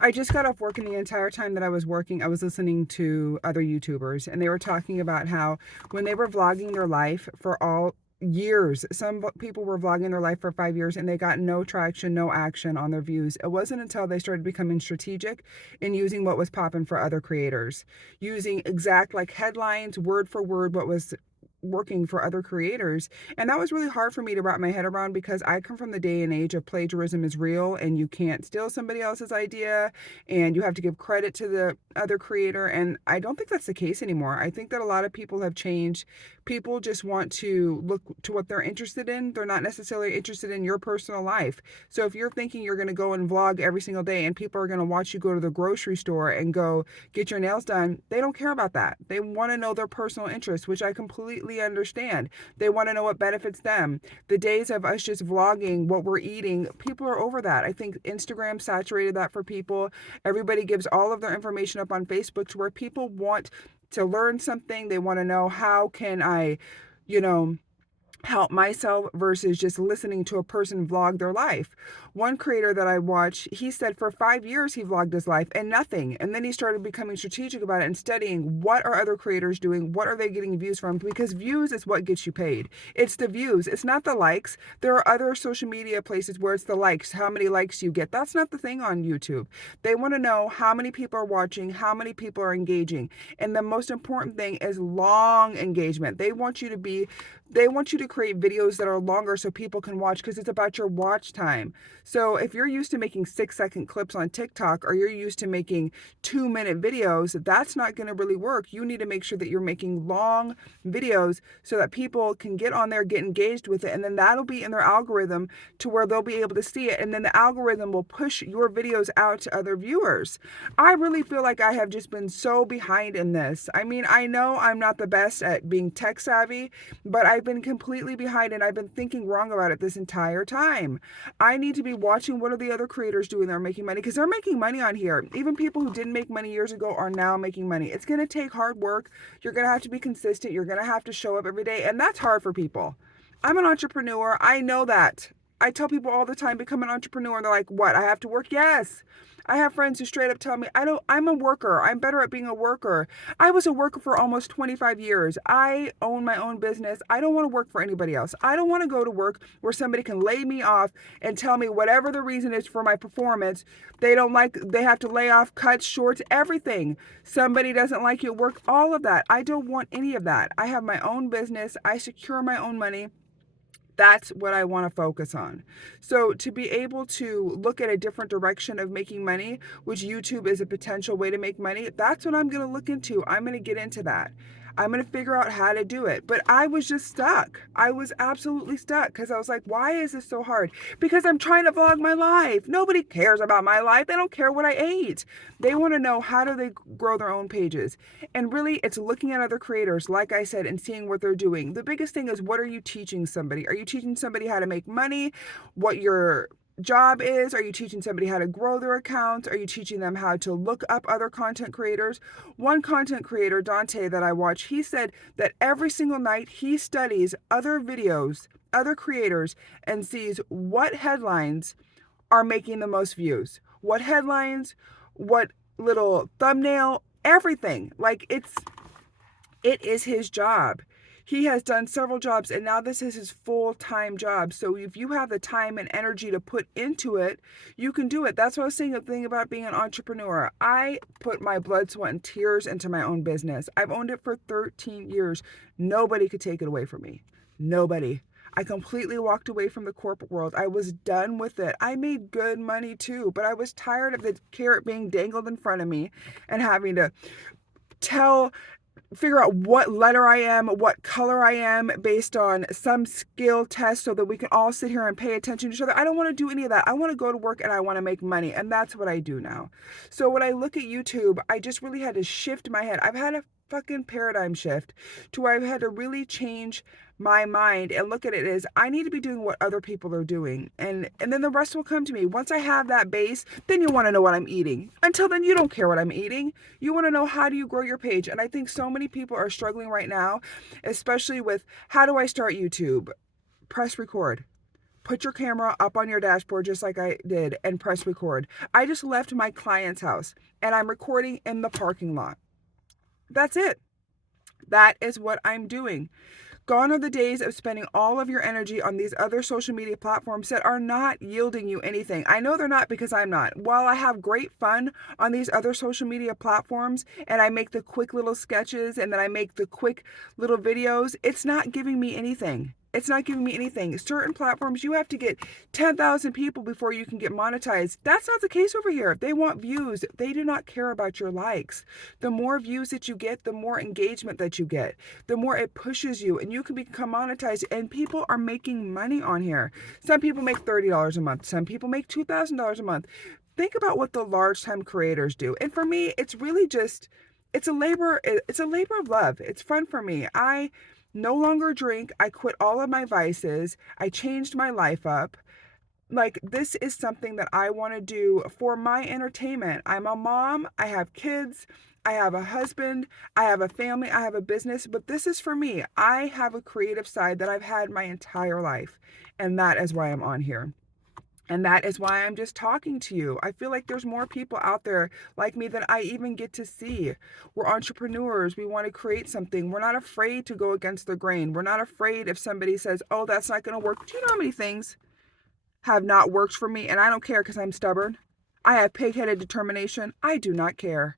I just got off work, and the entire time that I was working, I was listening to other YouTubers, and they were talking about how when they were vlogging their life for all years, some people were vlogging their life for 5 years and they got no traction, no action on their views. It wasn't until they started becoming strategic in using what was popping for other creators, using exact like headlines, word for word, what was working for other creators. And that was really hard for me to wrap my head around because I come from the day and age of plagiarism is real and you can't steal somebody else's idea and you have to give credit to the other creator. And I don't think that's the case anymore. I think that a lot of people have changed. People just want to look to what they're interested in. They're not necessarily interested in your personal life. So if you're thinking you're going to go and vlog every single day and people are going to watch you go to the grocery store and go get your nails done, they don't care about that. They want to know their personal interests, which I completely understand. They want to know what benefits them. The days of us just vlogging what we're eating, people are over that. I think Instagram saturated that for people. Everybody gives all of their information up on Facebook to where people want to learn something. They want to know, how can I, you know, help myself versus just listening to a person vlog their life. One creator that I watch, he said for 5 years he vlogged his life and nothing. And then he started becoming strategic about it and studying what are other creators doing? What are they getting views from? Because views is what gets you paid. It's the views. It's not the likes. There are other social media places where it's the likes, how many likes you get. That's not the thing on YouTube. They want to know how many people are watching, how many people are engaging. And the most important thing is long engagement. They want you to create videos that are longer so people can watch because it's about your watch time. So if you're used to making 6-second clips on TikTok or you're used to making 2-minute videos, that's not going to really work. You need to make sure that you're making long videos so that people can get on there, get engaged with it, and then that'll be in their algorithm to where they'll be able to see it. And then the algorithm will push your videos out to other viewers. I really feel like I have just been so behind in this. I mean, I know I'm not the best at being tech savvy, but I've been completely behind and I've been thinking wrong about it this entire time. I need to be watching what are the other creators doing that are making money because they're making money on here. Even people who didn't make money years ago are now making money. It's going to take hard work. You're going to have to be consistent. You're going to have to show up every day. And that's hard for people. I'm an entrepreneur. I know that. I tell people all the time, become an entrepreneur. And they're like, what? I have to work? Yes. I have friends who straight up tell me, I'm a worker. I'm better at being a worker. I was a worker for almost 25 years. I own my own business. I don't want to work for anybody else. I don't want to go to work where somebody can lay me off and tell me whatever the reason is for my performance. They have to lay off, cut shorts, everything. Somebody doesn't like you at work, all of that. I don't want any of that. I have my own business. I secure my own money. That's what I want to focus on. So to be able to look at a different direction of making money, which YouTube is a potential way to make money, that's what I'm going to look into. I'm going to get into that. I'm going to figure out how to do it. But I was just stuck. I was absolutely stuck because I was like, why is this so hard? Because I'm trying to vlog my life. Nobody cares about my life. They don't care what I ate. They want to know, how do they grow their own pages? And really, it's looking at other creators, like I said, and seeing what they're doing. The biggest thing is, what are you teaching somebody? Are you teaching somebody how to make money? What your job is? Are you teaching somebody how to grow their accounts? Are you teaching them how to look up other content creators? One content creator, Dante, that I watch, he said that every single night he studies other videos, other creators, and sees what headlines are making the most views. What headlines, what little thumbnail, everything. Like it is his job. He has done several jobs and now this is his full-time job. So if you have the time and energy to put into it, you can do it. That's what I was saying, the thing about being an entrepreneur. I put my blood, sweat, and tears into my own business. I've owned it for 13 years. Nobody could take it away from me. Nobody. I completely walked away from the corporate world. I was done with it. I made good money too, but I was tired of the carrot being dangled in front of me and having to tell figure out what letter I am, what color I am based on some skill test so that we can all sit here and pay attention to each other. I don't want to do any of that. I want to go to work and I want to make money. And that's what I do now. So when I look at YouTube, I just really had to shift my head. I've had a fucking paradigm shift to where I've had to really change my mind and look at it as I need to be doing what other people are doing. And then the rest will come to me. Once I have that base, then you want to know what I'm eating. Until then, you don't care what I'm eating. You want to know, how do you grow your page? And I think so many people are struggling right now, especially with, how do I start YouTube? Press record. put your camera up on your dashboard just like I did and press record. I just left my client's house and I'm recording in the parking lot. That's it. That is what I'm doing. Gone are the days of spending all of your energy on these other social media platforms that are not yielding you anything. I know they're not because I'm not. While I have great fun on these other social media platforms and I make the quick little sketches and then I make the quick little videos, it's not giving me anything. It's not giving me anything. Certain platforms, you have to get 10,000 people before you can get monetized. That's not the case over here. They want views. They do not care about your likes. The more views that you get, the more engagement that you get, the more it pushes you and you can become monetized. And people are making money on here. Some people make $30 a month. Some people make $2,000 a month. Think about what the large time creators do. And for me, it's really just, it's a labor of love. It's fun for me. I no longer drink. I quit all of my vices. I changed my life up. Like, this is something that I want to do for my entertainment. I'm a mom. I have kids. I have a husband. I have a family. I have a business. But this is for me. I have a creative side that I've had my entire life. And that is why I'm on here. And that is why I'm just talking to you. I feel like there's more people out there like me than I even get to see. We're entrepreneurs. We want to create something. We're not afraid to go against the grain. We're not afraid if somebody says, oh, that's not going to work. Do you know how many things have not worked for me? And I don't care because I'm stubborn. I have pig-headed determination. I do not care.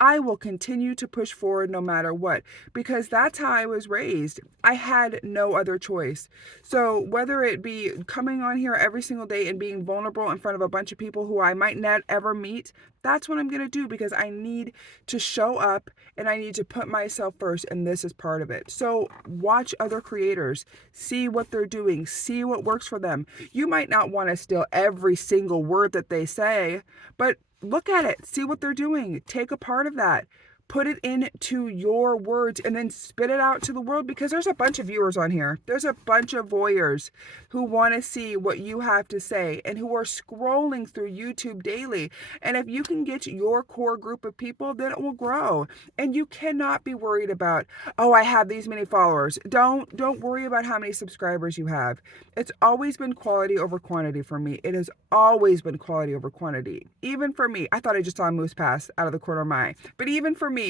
I will continue to push forward no matter what, because that's how I was raised. I had no other choice. So whether it be coming on here every single day and being vulnerable in front of a bunch of people who I might not ever meet, that's what I'm going to do, because I need to show up and I need to put myself first, and this is part of it. So watch other creators, see what they're doing, see what works for them. You might not want to steal every single word that they say, but look at it, see what they're doing, take a part of that, put it into your words, and then spit it out to the world, because there's a bunch of viewers on here. There's a bunch of voyeurs who want to see what you have to say and who are scrolling through YouTube daily. And if you can get your core group of people, then it will grow. And you cannot be worried about, oh, I have these many followers. Don't worry about how many subscribers you have. It's always been quality over quantity for me. It has always been quality over quantity. Even for me, I thought I just saw a moose pass out of the corner of my eye. But even for me,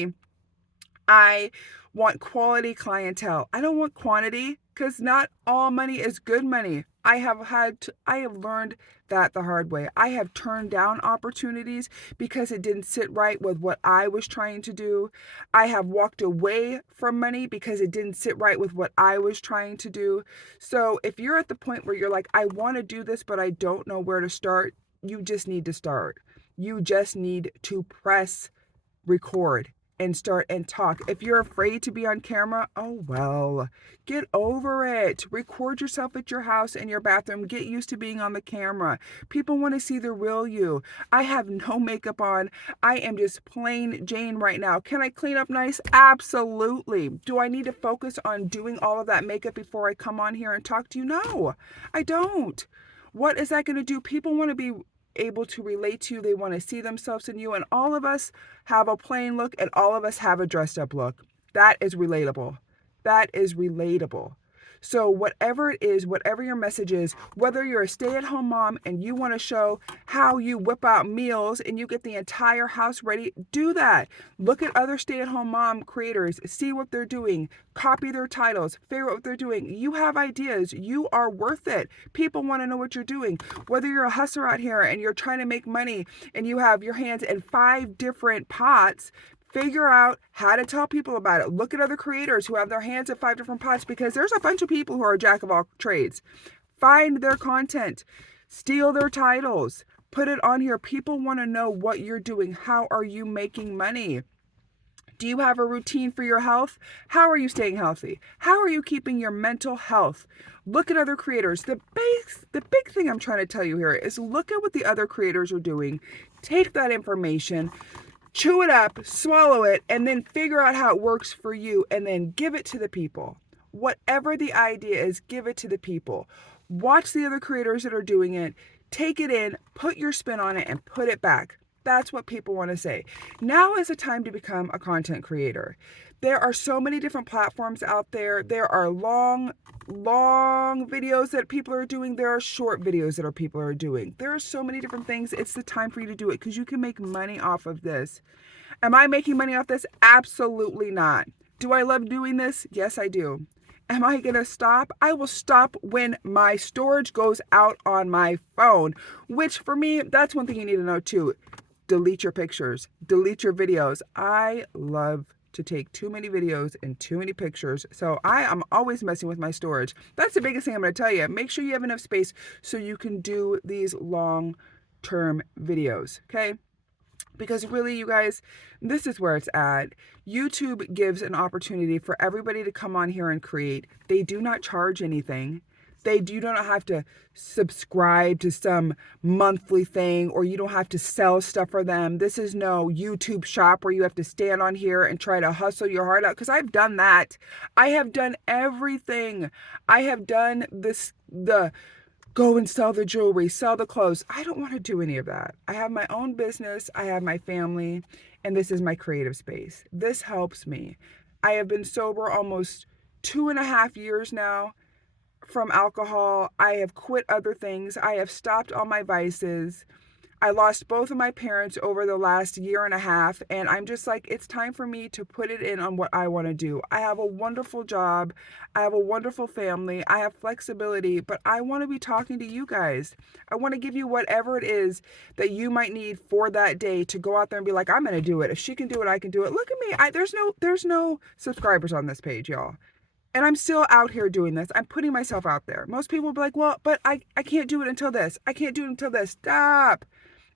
I want quality clientele. I don't want quantity, because not all money is good money. I have learned that the hard way. I have turned down opportunities because it didn't sit right with what I was trying to do. I have walked away from money because it didn't sit right with what I was trying to do. So if you're at the point where you're like, I want to do this, but I don't know where to start, you just need to start. You just need to press record and start and talk. If you're afraid to be on camera, oh well, get over it. Record yourself at your house, in your bathroom. Get used to being on the camera. People want to see the real you. I have no makeup on. I am just plain Jane right now. Can I clean up nice? Absolutely. Do I need to focus on doing all of that makeup before I come on here and talk to you? No, I don't. What is that going to do? People want to be able to relate to you. They want to see themselves in you. And all of us have a plain look and all of us have a dressed up look. That is relatable. That is relatable. So whatever it is, whatever your message is, whether you're a stay-at-home mom and you want to show how you whip out meals and you get the entire house ready, do that. Look at other stay-at-home mom creators, see what they're doing, copy their titles, figure out what they're doing. You have ideas. You are worth it. People want to know what you're doing. Whether you're a hustler out here and you're trying to make money and you have your hands in 5 different pots, figure out how to tell people about it. Look at other creators who have their hands in 5 different pots, because there's a bunch of people who are a jack of all trades. Find their content, steal their titles, put it on here. People want to know what you're doing. How are you making money? Do you have a routine for your health? How are you staying healthy? How are you keeping your mental health? Look at other creators. The big thing I'm trying to tell you here is look at what the other creators are doing. Take that information, chew it up, swallow it, and then figure out how it works for you, and then give it to the people. Whatever the idea is, give it to the people. Watch the other creators that are doing it, take it in, put your spin on it, and put it back. That's what people want to say. Now is the time to become a content creator. There are so many different platforms out there. There are long videos that people are doing. There are short videos that people are doing. There are so many different things. It's the time for you to do it because you can make money off of this. Am I making money off this? Absolutely not. Do I love doing this? Yes, I do. Am I going to stop? I will stop when my storage goes out on my phone, which for me, that's one thing you need to know too. Delete your pictures, delete your videos. I love to take too many videos and too many pictures. So I am always messing with my storage. That's the biggest thing I'm going to tell you. Make sure you have enough space so you can do these long-term videos, okay? Because really, you guys, this is where it's at. YouTube gives an opportunity for everybody to come on here and create. They do not charge anything. You don't have to subscribe to some monthly thing, or you don't have to sell stuff for them. This is no YouTube shop where you have to stand on here and try to hustle your heart out. Because I've done that. I have done everything. I have done the go and sell the jewelry, sell the clothes. I don't want to do any of that. I have my own business. I have my family, and this is my creative space. This helps me. I have been sober almost 2.5 years now from alcohol. I have quit other things. I have stopped all my vices. I lost both of my parents over the last 1.5 years, and I'm just like, it's time for me to put it in on what I want to do. I have a wonderful job. I have a wonderful family. I have flexibility, but I want to be talking to you guys. I want to give you whatever it is that you might need for that day to go out there and be like, I'm going to do it. If she can do it, I can do it. Look at me. There's no subscribers on this page, y'all. And I'm still out here doing this. I'm putting myself out there. Most people will be like, well, but I can't do it until this. I can't do it until this. Stop.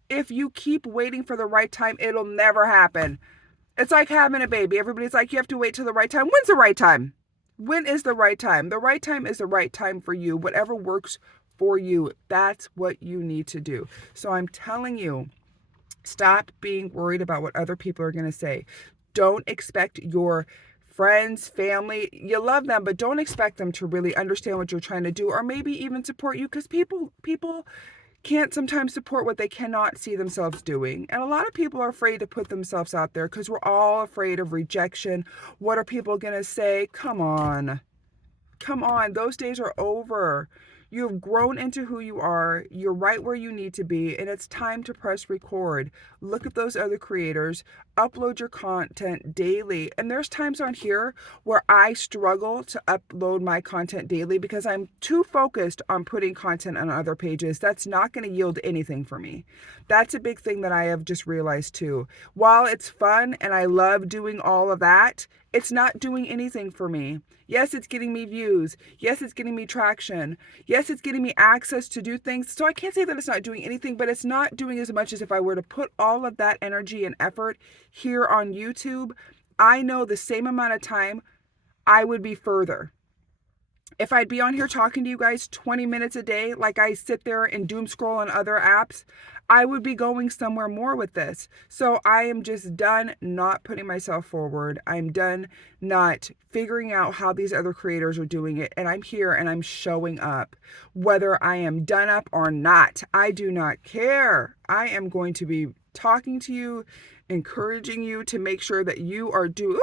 If you keep waiting for the right time, it'll never happen. It's like having a baby. Everybody's like, you have to wait till the right time. When's the right time? When is the right time? The right time is the right time for you. Whatever works for you, that's what you need to do. So I'm telling you, stop being worried about what other people are going to say. Don't expect your friends, family, you love them, but don't expect them to really understand what you're trying to do, or maybe even support you, because people can't sometimes support what they cannot see themselves doing. And a lot of people are afraid to put themselves out there because we're all afraid of rejection. What are people going to say? Come on. Come on. Those days are over. You've grown into who you are. You're right where you need to be. And it's time to press record. Look at those other creators. Upload your content daily. And there's times on here where I struggle to upload my content daily because I'm too focused on putting content on other pages. That's not going to yield anything for me. That's a big thing that I have just realized too. While it's fun and I love doing all of that, it's not doing anything for me. Yes, it's getting me views. Yes, it's getting me traction. Yes, it's getting me access to do things. So I can't say that it's not doing anything, but it's not doing as much as if I were to put all of that energy and effort here on YouTube. I know the same amount of time I would be further. If I'd be on here talking to you guys 20 minutes a day, like I sit there and doom scroll on other apps, I would be going somewhere more with this. So I am just done not putting myself forward. I'm done not figuring out how these other creators are doing it. And I'm here and I'm showing up. Whether I am done up or not, I do not care. I am going to be talking to you, encouraging you to make sure that you are doing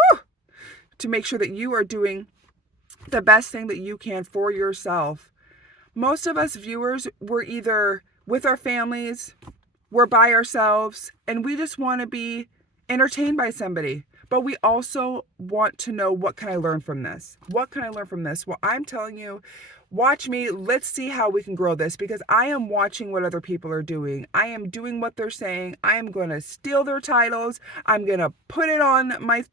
the best thing that you can for yourself. Most of us viewers, we're either with our families, we're by ourselves, and we just want to be entertained by somebody. But we also want to know, what can I learn from this? What can I learn from this? Well, I'm telling you, watch me. Let's see how we can grow this, because I am watching what other people are doing. I am doing what they're saying. I am going to steal their titles. I'm going to put it on my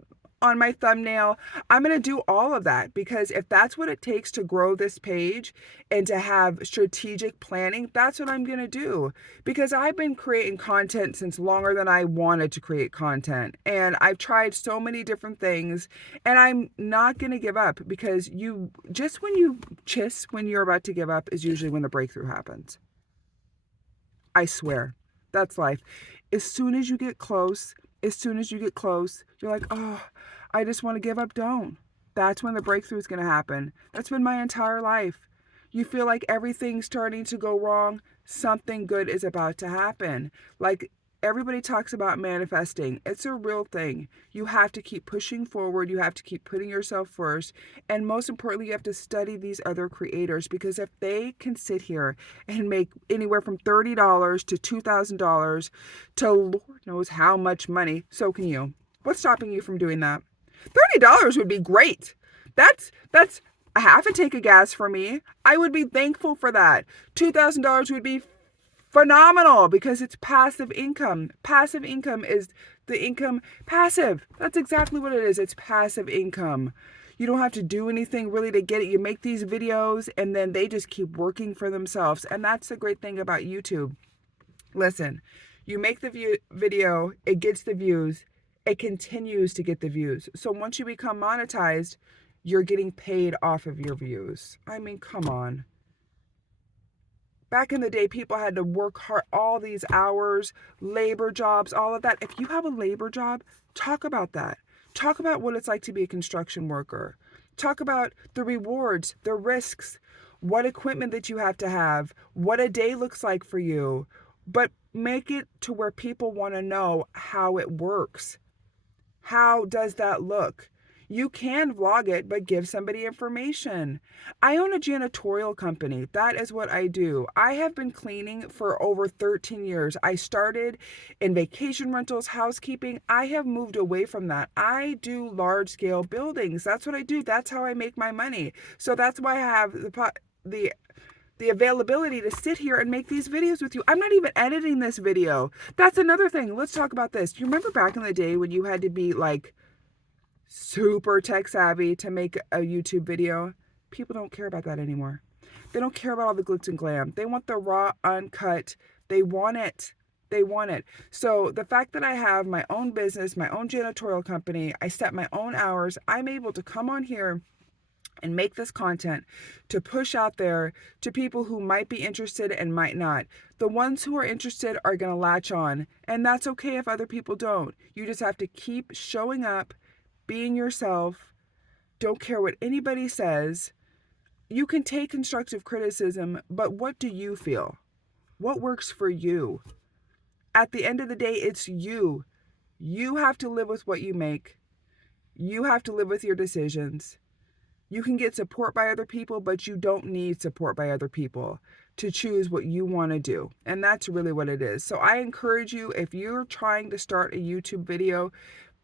thumbnail. I'm going to do all of that, because if that's what it takes to grow this page and to have strategic planning, that's what I'm going to do, because I've been creating content since longer than I wanted to create content. And I've tried so many different things, and I'm not going to give up, because when you're about to give up is usually when the breakthrough happens. I swear, that's life. As soon as you get close, you're like, oh, I just want to give up. Don't. That's when the breakthrough is going to happen. That's been my entire life. You feel like everything's starting to go wrong. Something good is about to happen. Like Everybody talks about manifesting. It's a real thing. You have to keep pushing forward. You have to keep putting yourself first. And most importantly, you have to study these other creators, because if they can sit here and make anywhere from $30 to $2,000 to Lord knows how much money, so can you. What's stopping you from doing that? $30 would be great. That's a half a tank of gas for me. I would be thankful for that. $2,000 would be phenomenal, because it's passive income. Passive income is the income passive. That's exactly what it is. It's passive income. You don't have to do anything really to get it. You make these videos and then they just keep working for themselves. And that's the great thing about YouTube. Listen, you make the video, it gets the views, it continues to get the views. So once you become monetized, you're getting paid off of your views. I mean, come on. Back in the day, people had to work hard, all these hours, labor jobs, all of that. If you have a labor job, talk about that. Talk about what it's like to be a construction worker. Talk about the rewards, the risks, what equipment that you have to have, what a day looks like for you. But make it to where people want to know how it works. How does that look? You can vlog it, but give somebody information. I own a janitorial company. That is what I do. I have been cleaning for over 13 years. I started in vacation rentals, housekeeping. I have moved away from that. I do large scale buildings. That's what I do. That's how I make my money. So that's why I have the availability to sit here and make these videos with you. I'm not even editing this video. That's another thing. Let's talk about this. Do you remember back in the day when you had to be like super tech savvy to make a YouTube video? People don't care about that anymore. They don't care about all the glitz and glam. They want the raw, uncut. They want it. They want it. So the fact that I have my own business, my own janitorial company, I set my own hours, I'm able to come on here and make this content to push out there to people who might be interested and might not. The ones who are interested are going to latch on, and that's okay if other people don't. You just have to keep showing up, being yourself. Don't care what anybody says. You can take constructive criticism, but what do you feel? What works for you? At the end of the day, it's you. You have to live with what you make. You have to live with your decisions. You can get support by other people, but you don't need support by other people to choose what you want to do. And that's really what it is. So I encourage you, if you're trying to start a YouTube video,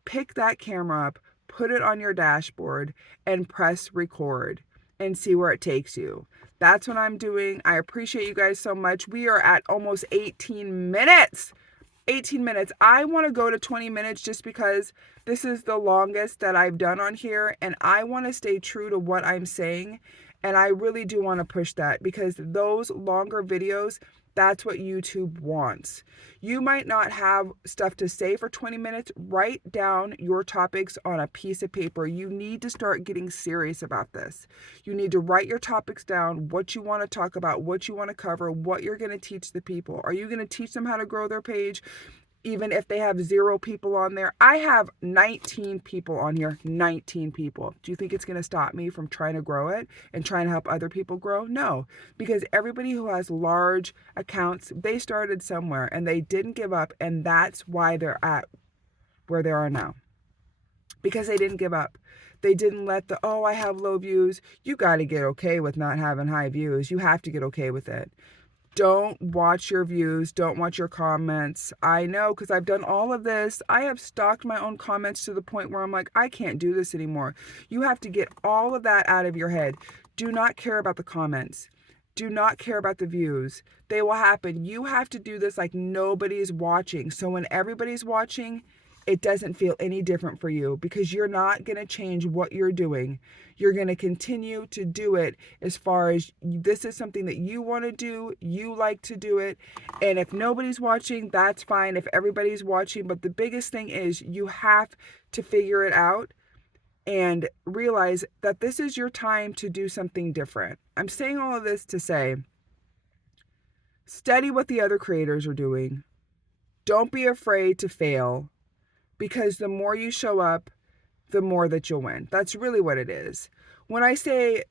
pick that camera up, put it on your dashboard, and press record and see where it takes you. That's what I'm doing. I appreciate you guys so much. We are at almost 18 minutes. 18 minutes. I want to go to 20 minutes just because this is the longest that I've done on here, and I want to stay true to what I'm saying. And I really do want to push that, because those longer videos, that's what YouTube wants. You might not have stuff to say for 20 minutes. Write down your topics on a piece of paper. You need to start getting serious about this. You need to write your topics down, what you want to talk about, what you want to cover, what you're going to teach the people. Are you going to teach them how to grow their page? Even if they have 0 people on there. I have 19 people on here, 19 people. Do you think it's going to stop me from trying to grow it and trying to help other people grow? No, because everybody who has large accounts, they started somewhere and they didn't give up. And that's why they're at where they are now, because they didn't give up. They didn't let oh, I have low views. You got to get okay with not having high views. You have to get okay with it. Don't watch your views. Don't watch your comments. I know, because I've done all of this. I have stalked my own comments to the point where I'm like, I can't do this anymore. You have to get all of that out of your head. Do not care about the comments. Do not care about the views. They will happen. You have to do this like nobody's watching. So when everybody's watching, it doesn't feel any different for you, because you're not going to change what you're doing. You're going to continue to do it as far as this is something that you want to do, you like to do it. And if nobody's watching, that's fine. If everybody's watching, but the biggest thing is you have to figure it out and realize that this is your time to do something different. I'm saying all of this to say, study what the other creators are doing. Don't be afraid to fail, because the more you show up, the more that you'll win. That's really what it is. When I say,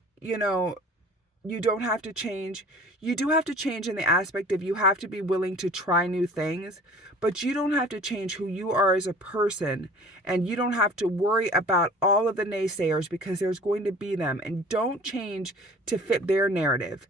You don't have to change. You do have to change in the aspect of you have to be willing to try new things, but you don't have to change who you are as a person. And you don't have to worry about all of the naysayers because there's going to be them. And don't change to fit their narrative.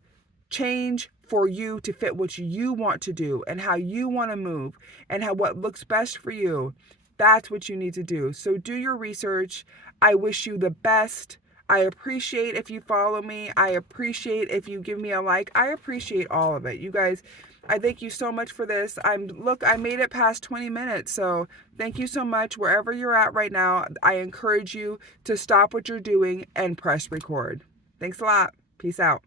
Change for you to fit what you want to do and how you want to move and how what looks best for you. That's what you need to do. So do your research. I wish you the best. I appreciate if you follow me. I appreciate if you give me a like. I appreciate all of it. You guys, I thank you so much for this. I made it past 20 minutes. So thank you so much. Wherever you're at right now, I encourage you to stop what you're doing and press record. Thanks a lot. Peace out.